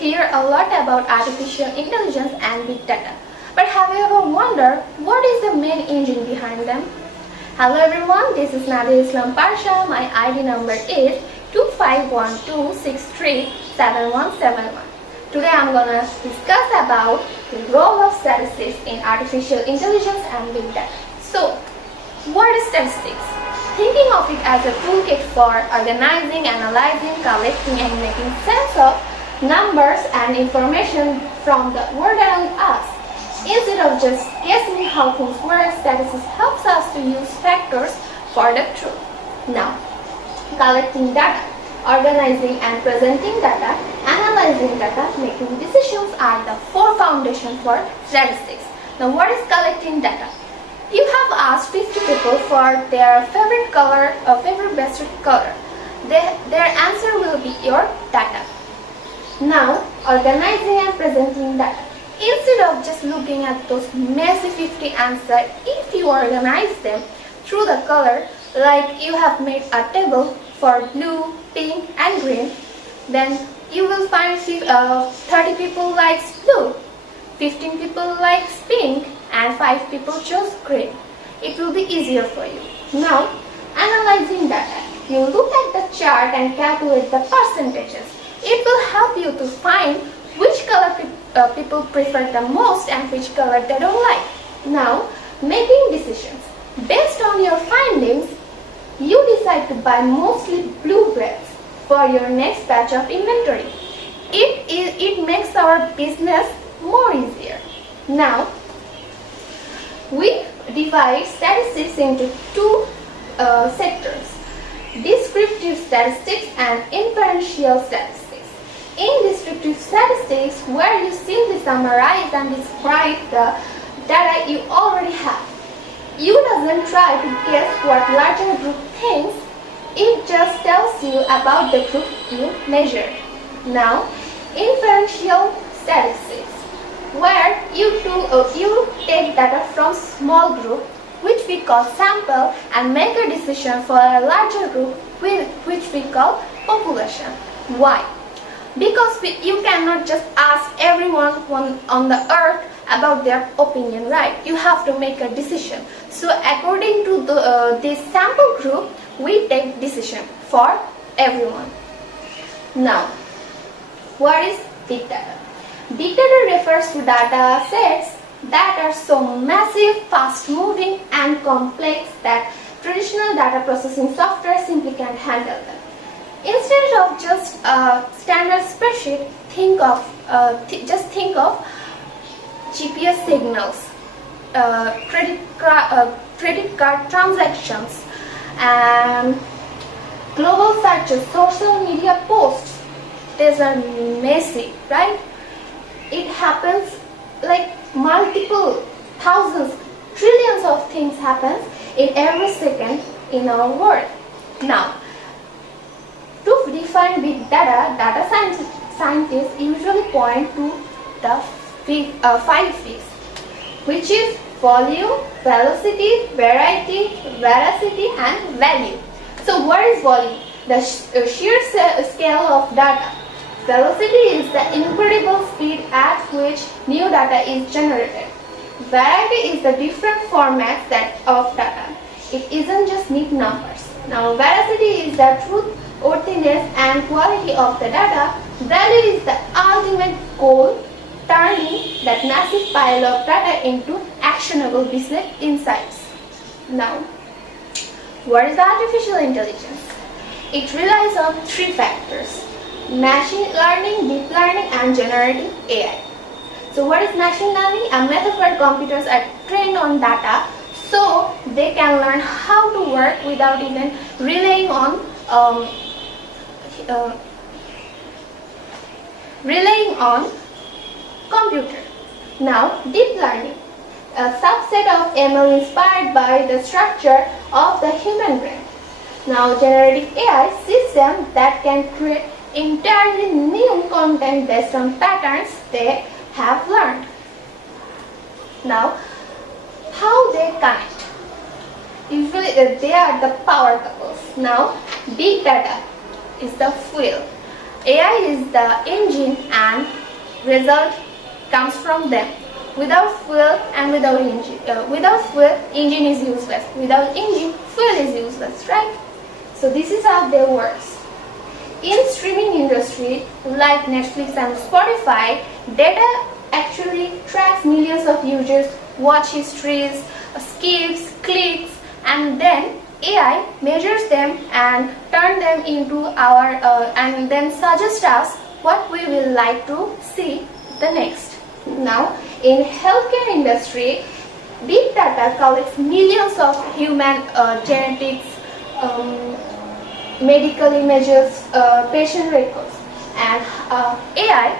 hear a lot about artificial intelligence and big data, but have you ever wondered what is the main engine behind them? Hello everyone, this is Nadia Islam Parsha. My ID number is 2512637171. Today I'm gonna discuss about the role of statistics in artificial intelligence and big data. So, what is statistics? Thinking of it as a toolkit for organizing, analyzing, collecting and making sense of numbers and information from the world around us. Instead of just guessing how things work, statistics helps us to use factors for the truth. Now, collecting data, organizing and presenting data, analyzing data, making decisions are the four foundations for statistics. Now, what is collecting data? You have asked 50 people for their favorite color or favorite best color. Their answer will be your data. Now, organizing and presenting data. Instead of just looking at those messy 50 answers, if you organize them through the color, like you have made a table for blue, pink and green, then you will find 30 people likes blue, 15 people likes pink and 5 people chose green. It will be easier for you. Now, analyzing data. You look at the chart and calculate the percentages. It will help you to find which color people prefer the most and which color they don't like. Now, making decisions. Based on your findings, you decide to buy mostly blue breads for your next batch of inventory. It makes our business more easier. Now, we divide statistics into two sectors: descriptive statistics and inferential statistics. In descriptive statistics, where you simply summarize and describe the data you already have, you doesn't try to guess what larger group thinks, it just tells you about the group you measured. Now, inferential statistics, where you take data from small group, which we call sample, and make a decision for a larger group, which we call population. Why? Because you cannot just ask everyone on the earth about their opinion, right? You have to make a decision. So according to this sample group, we take decision for everyone. Now, what is big data? Big data refers to data sets that are so massive, fast-moving and complex that traditional data processing software simply can't handle them. Instead of just a standard spreadsheet, think of GPS signals, credit card transactions, and global searches, social media posts. These are messy, right? It happens like multiple thousands, trillions of things happens in every second in our world. Now, to define big data, data scientists usually point to the 5 V's, which is volume, velocity, variety, veracity and value. So what is volume? The sheer scale of data. Velocity is the incredible speed at which new data is generated. Variety is the different formats of data. It isn't just neat numbers. Now, veracity is the truth, worthiness and quality of the data. Value is the ultimate goal, turning that massive pile of data into actionable business insights. Now, what is artificial intelligence? It relies on 3 factors: machine learning, deep learning and generative AI. So what is machine learning? A method where computers are trained on data so they can learn how to work without even relying on computer. Now, deep learning, a subset of ML inspired by the structure of the human brain. Now, generative AI system that can create entirely new content based on patterns they have learned. Now, how they connect? Usually they are the power couples. Now, big data is the fuel. AI is the engine and result comes from them. Without fuel and without fuel, engine is useless. Without engine, fuel is useless, right? So this is how they works. In streaming industry like Netflix and Spotify, data actually tracks millions of users' watch histories, skips, clicks, and then AI measures them and turn them into our and then suggest us what we will like to see the next. Now, in healthcare industry, big data collects millions of human genetics, medical images, patient records, and AI,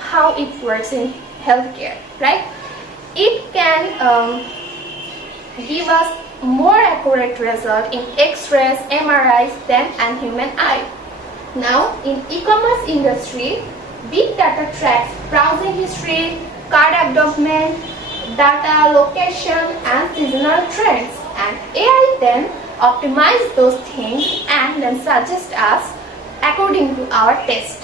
how it works in healthcare, right? It can give us more accurate result in X-rays, MRIs than an human eye. Now, in e-commerce industry, big data tracks browsing history, cart abandonment, data location, and seasonal trends, and AI then optimize those things and then suggest us according to our taste.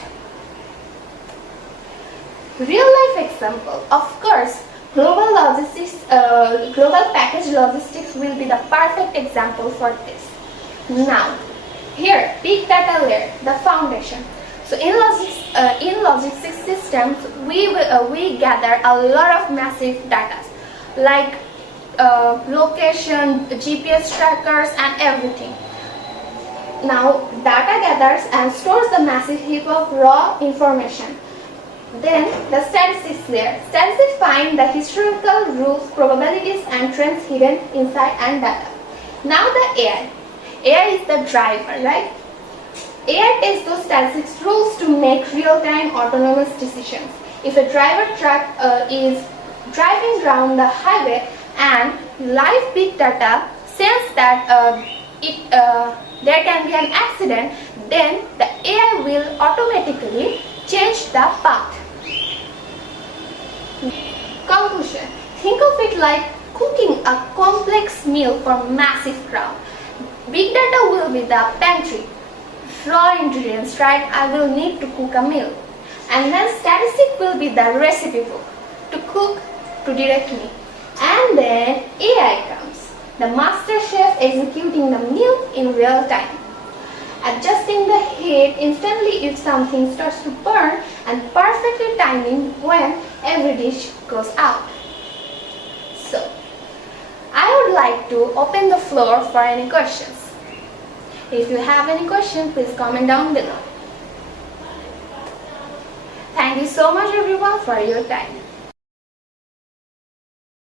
Real life example, of course, global package logistics will be the perfect example for this. Now, here, big data layer, the foundation. So in logistics systems, we gather a lot of massive data, like location, GPS trackers, and everything. Now, data gathers and stores the massive heap of raw information. Then the statistics layer. Statistics find the historical rules, probabilities, and trends hidden inside and data. Now the AI. AI is the driver, right? AI takes those statistics rules to make real-time autonomous decisions. If a driver truck is driving around the highway and live big data sense that there can be an accident, then the AI will automatically change the path. Conclusion. Think of it like cooking a complex meal for a massive crowd. Big data will be the pantry. Raw ingredients, right? I will need to cook a meal. And then statistic will be the recipe book to cook, to direct me. And then AI comes. The master chef executing the meal in real time. Adjusting the heat instantly if something starts to burn, and perfectly timing when every dish goes out. So, I would like to open the floor for any questions. If you have any question, please comment down below. Thank you so much everyone for your time.